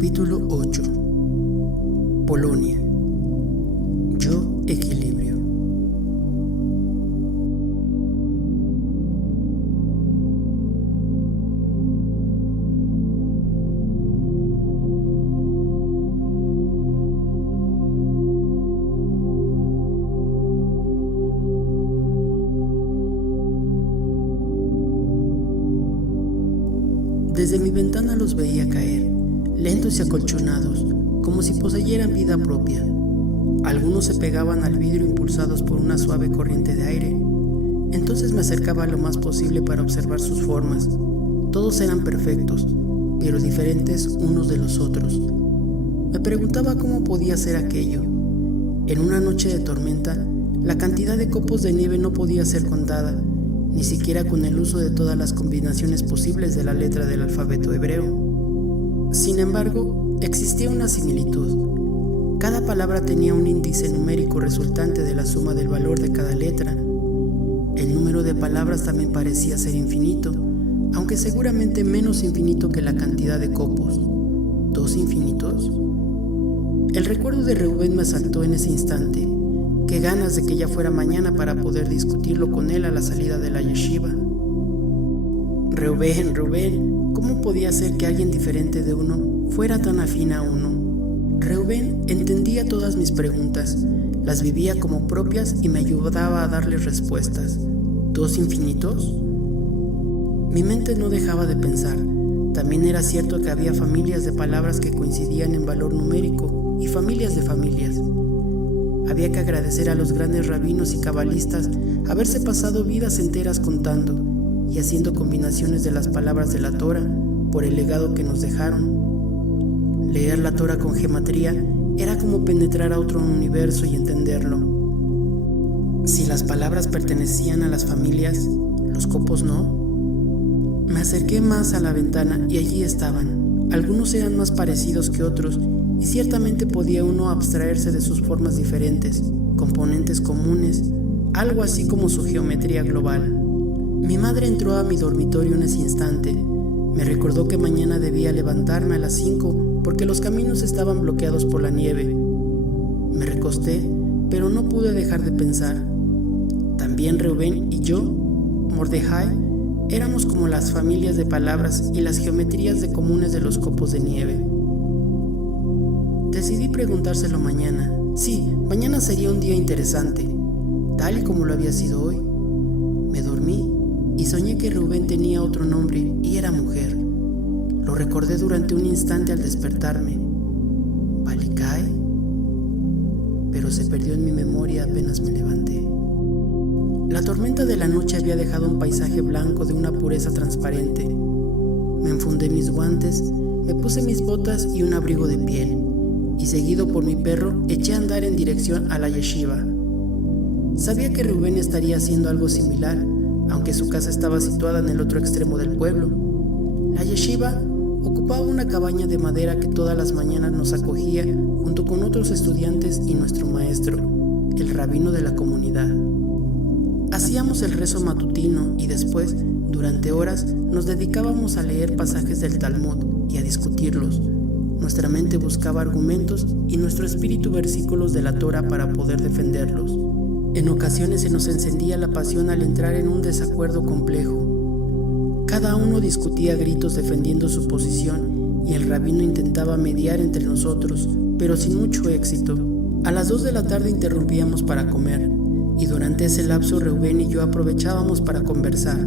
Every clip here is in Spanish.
Capítulo 8. Polonia. Yo equilibrio. Desde mi ventana los veía caer, lentos y acolchonados, como si poseyeran vida propia. Algunos se pegaban al vidrio impulsados por una suave corriente de aire. Entonces me acercaba lo más posible para observar sus formas. Todos eran perfectos, pero diferentes unos de los otros. Me preguntaba cómo podía ser aquello. En una noche de tormenta, la cantidad de copos de nieve no podía ser contada, ni siquiera con el uso de todas las combinaciones posibles de la letra del alfabeto hebreo. Sin embargo, existía una similitud. Cada palabra tenía un índice numérico resultante de la suma del valor de cada letra. El número de palabras también parecía ser infinito, aunque seguramente menos infinito que la cantidad de copos. ¿Dos infinitos? El recuerdo de Reuben me asaltó en ese instante. Qué ganas de que ya fuera mañana para poder discutirlo con él a la salida de la yeshiva. Reuben, ¿cómo podía ser que alguien diferente de uno fuera tan afín a uno? Reuben entendía todas mis preguntas, las vivía como propias y me ayudaba a darles respuestas. ¿Dos infinitos? Mi mente no dejaba de pensar. También era cierto que había familias de palabras que coincidían en valor numérico y familias de familias. Había que agradecer a los grandes rabinos y cabalistas haberse pasado vidas enteras contando y haciendo combinaciones de las palabras de la Torah por el legado que nos dejaron. Leer la Torah con gematría era como penetrar a otro universo y entenderlo. Si las palabras pertenecían a las familias, los copos no. Me acerqué más a la ventana y allí estaban. Algunos eran más parecidos que otros y ciertamente podía uno abstraerse de sus formas diferentes, componentes comunes, algo así como su geometría global. Mi madre entró a mi dormitorio en ese instante. Me recordó que mañana debía levantarme a las 5 porque los caminos estaban bloqueados por la nieve. Me recosté, pero no pude dejar de pensar. También Reuben y yo, Mordejai, éramos como las familias de palabras y las geometrías de comunes de los copos de nieve. Decidí preguntárselo mañana. Sí, mañana sería un día interesante, tal y como lo había sido hoy. Me dormí y soñé que Reuben tenía otro nombre y era mujer. Lo recordé durante un instante al despertarme. ¿Balikai? Pero se perdió en mi memoria apenas me levanté. La tormenta de la noche había dejado un paisaje blanco de una pureza transparente. Me enfundé mis guantes, me puse mis botas y un abrigo de piel, y seguido por mi perro, eché a andar en dirección a la yeshiva. Sabía que Reuben estaría haciendo algo similar, aunque su casa estaba situada en el otro extremo del pueblo. La yeshiva ocupaba una cabaña de madera que todas las mañanas nos acogía junto con otros estudiantes y nuestro maestro, el rabino de la comunidad. Hacíamos el rezo matutino y después, durante horas, nos dedicábamos a leer pasajes del Talmud y a discutirlos. Nuestra mente buscaba argumentos y nuestro espíritu versículos de la Torah para poder defenderlos. En ocasiones se nos encendía la pasión al entrar en un desacuerdo complejo. Cada uno discutía a gritos defendiendo su posición y el rabino intentaba mediar entre nosotros, pero sin mucho éxito. A las 2 de la tarde interrumpíamos para comer y durante ese lapso Reuben y yo aprovechábamos para conversar.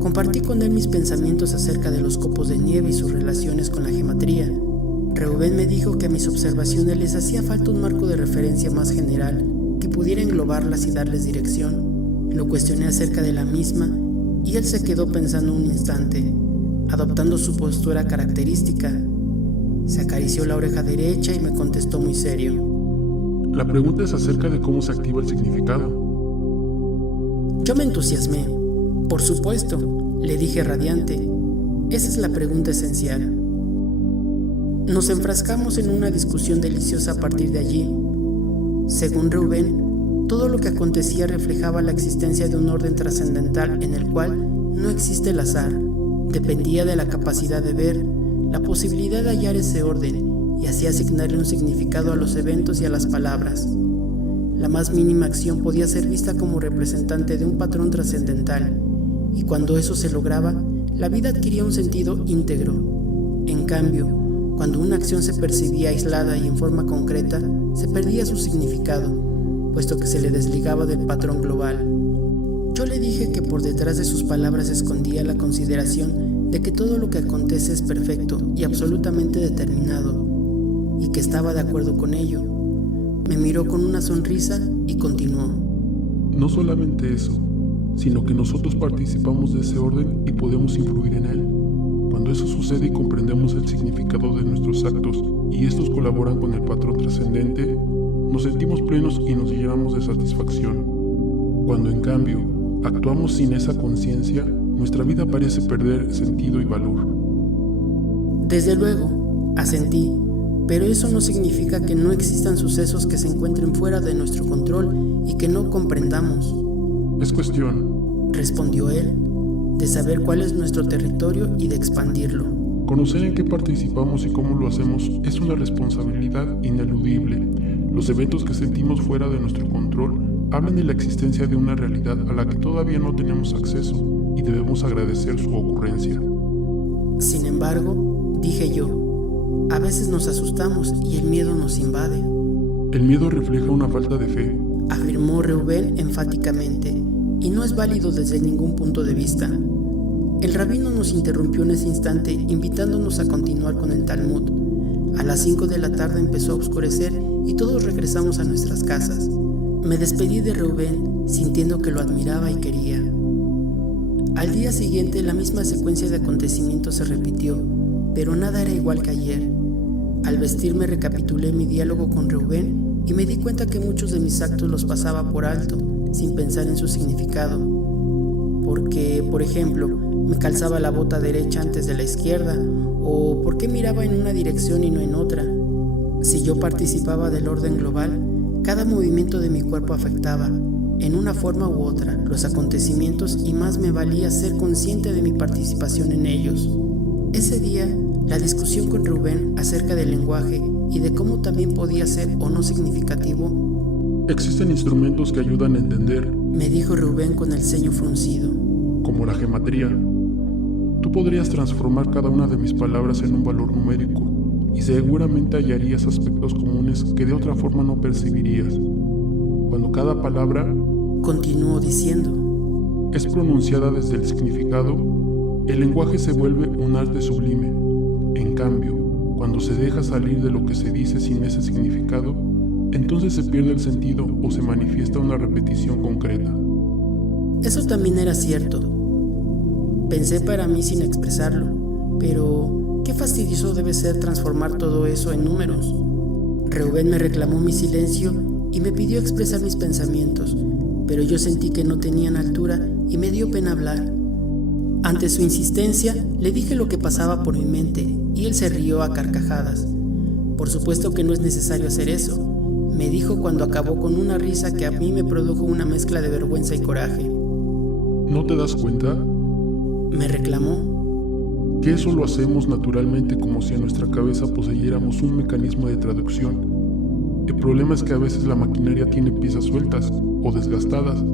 Compartí con él mis pensamientos acerca de los copos de nieve y sus relaciones con la gematría. Reuben me dijo que a mis observaciones les hacía falta un marco de referencia más general que pudiera englobarlas y darles dirección. Lo cuestioné acerca de la misma y él se quedó pensando un instante, adoptando su postura característica. Se acarició la oreja derecha y me contestó muy serio. La pregunta es acerca de cómo se activa el significado. Yo me entusiasmé. Por supuesto, le dije radiante. Esa es la pregunta esencial. Nos enfrascamos en una discusión deliciosa a partir de allí. Según Reuben, todo lo que acontecía reflejaba la existencia de un orden trascendental en el cual no existe el azar. Dependía de la capacidad de ver, la posibilidad de hallar ese orden y así asignarle un significado a los eventos y a las palabras. La más mínima acción podía ser vista como representante de un patrón trascendental, y cuando eso se lograba, la vida adquiría un sentido íntegro. En cambio, cuando una acción se percibía aislada y en forma concreta, se perdía su significado, puesto que se le desligaba del patrón global. Yo le dije que por detrás de sus palabras se escondía la consideración de que todo lo que acontece es perfecto y absolutamente determinado, y que estaba de acuerdo con ello. Me miró con una sonrisa y continuó. No solamente eso, sino que nosotros participamos de ese orden y podemos influir en él. Cuando eso sucede y comprendemos el significado de nuestros actos y estos colaboran con el patrón trascendente, nos sentimos plenos y nos llenamos de satisfacción. Cuando en cambio actuamos sin esa conciencia, nuestra vida parece perder sentido y valor. Desde luego, asentí, pero eso no significa que no existan sucesos que se encuentren fuera de nuestro control y que no comprendamos. Es cuestión, respondió él, de saber cuál es nuestro territorio y de expandirlo. Conocer en qué participamos y cómo lo hacemos es una responsabilidad ineludible. Los eventos que sentimos fuera de nuestro control hablan de la existencia de una realidad a la que todavía no tenemos acceso y debemos agradecer su ocurrencia. Sin embargo, dije yo, a veces nos asustamos y el miedo nos invade. El miedo refleja una falta de fe, afirmó Reuben enfáticamente, y no es válido desde ningún punto de vista. El rabino nos interrumpió en ese instante, invitándonos a continuar con el Talmud. A las 5 de la tarde empezó a oscurecer y todos regresamos a nuestras casas. Me despedí de Reuben, sintiendo que lo admiraba y quería. Al día siguiente la misma secuencia de acontecimientos se repitió, pero nada era igual que ayer. Al vestirme recapitulé mi diálogo con Reuben y me di cuenta que muchos de mis actos los pasaba por alto, sin pensar en su significado. Porque, por ejemplo, me calzaba la bota derecha antes de la izquierda, o por qué miraba en una dirección y no en otra. Si yo participaba del orden global, cada movimiento de mi cuerpo afectaba, en una forma u otra, los acontecimientos y más me valía ser consciente de mi participación en ellos. Ese día, la discusión con Reuben acerca del lenguaje y de cómo también podía ser o no significativo. Existen instrumentos que ayudan a entender, me dijo Reuben con el ceño fruncido, como la gematría. Tú podrías transformar cada una de mis palabras en un valor numérico y seguramente hallarías aspectos comunes que de otra forma no percibirías. Cuando cada palabra, continuó diciendo, es pronunciada desde el significado, el lenguaje se vuelve un arte sublime. En cambio, cuando se deja salir de lo que se dice sin ese significado, entonces se pierde el sentido o se manifiesta una repetición concreta. Eso también era cierto. Pensé para mí sin expresarlo, pero qué fastidioso debe ser transformar todo eso en números. Reuben me reclamó mi silencio y me pidió expresar mis pensamientos, pero yo sentí que no tenían altura y me dio pena hablar. Ante su insistencia, le dije lo que pasaba por mi mente y él se rió a carcajadas. Por supuesto que no es necesario hacer eso, me dijo cuando acabó con una risa que a mí me produjo una mezcla de vergüenza y coraje. ¿No te das cuenta? Me reclamó. Que eso lo hacemos naturalmente como si en nuestra cabeza poseyéramos un mecanismo de traducción. El problema es que a veces la maquinaria tiene piezas sueltas o desgastadas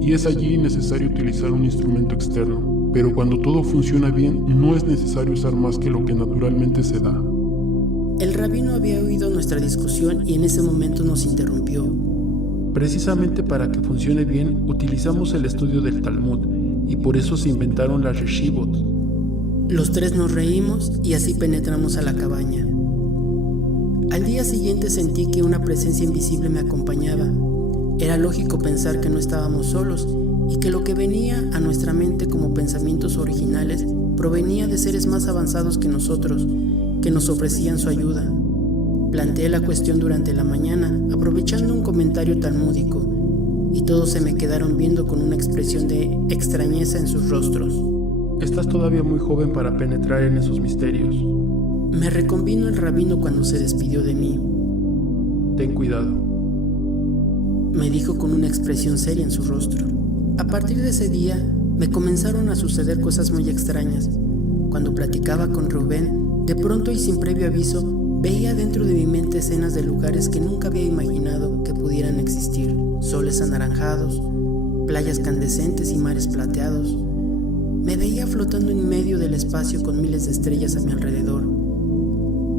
y es allí necesario utilizar un instrumento externo. Pero cuando todo funciona bien, no es necesario usar más que lo que naturalmente se da. El rabino había oído nuestra discusión y en ese momento nos interrumpió. Precisamente para que funcione bien, utilizamos el estudio del Talmud, y por eso se inventaron las yeshivot. Los tres nos reímos y así penetramos a la cabaña. Al día siguiente sentí que una presencia invisible me acompañaba. Era lógico pensar que no estábamos solos y que lo que venía a nuestra mente como pensamientos originales provenía de seres más avanzados que nosotros, que nos ofrecían su ayuda. Planteé la cuestión durante la mañana, aprovechando un comentario talmúdico, y todos se me quedaron viendo con una expresión de extrañeza en sus rostros. Estás todavía muy joven para penetrar en esos misterios. Me reconvino el rabino cuando se despidió de mí. Ten cuidado, me dijo con una expresión seria en su rostro. A partir de ese día, me comenzaron a suceder cosas muy extrañas. Cuando platicaba con Reuben, De pronto y sin previo aviso, veía dentro de mi mente escenas de lugares que nunca había imaginado que pudieran existir. Soles anaranjados, playas candescentes y mares plateados. Me veía flotando en medio del espacio con miles de estrellas a mi alrededor.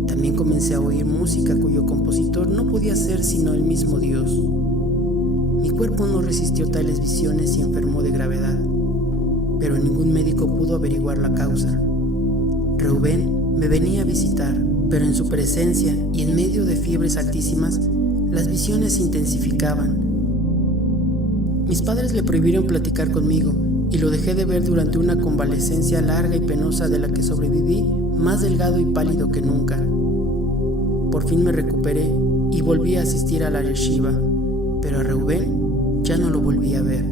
También comencé a oír música cuyo compositor no podía ser sino el mismo Dios. Mi cuerpo no resistió tales visiones y enfermó de gravedad, pero ningún médico pudo averiguar la causa. Reubén me venía a visitar, pero en su presencia y en medio de fiebres altísimas, las visiones se intensificaban. Mis padres le prohibieron platicar conmigo y lo dejé de ver durante una convalecencia larga y penosa de la que sobreviví más delgado y pálido que nunca. Por fin me recuperé y volví a asistir a la yeshiva, pero a Reubén ya no lo volví a ver.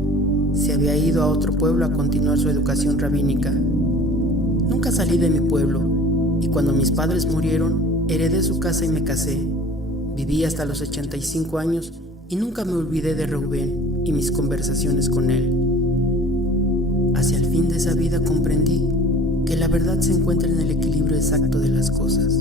Se había ido a otro pueblo a continuar su educación rabínica. Nunca salí de mi pueblo, y cuando mis padres murieron, heredé su casa y me casé. Viví hasta los 85 años y nunca me olvidé de Reubén y mis conversaciones con él. Hacia el fin de esa vida comprendí que la verdad se encuentra en el equilibrio exacto de las cosas.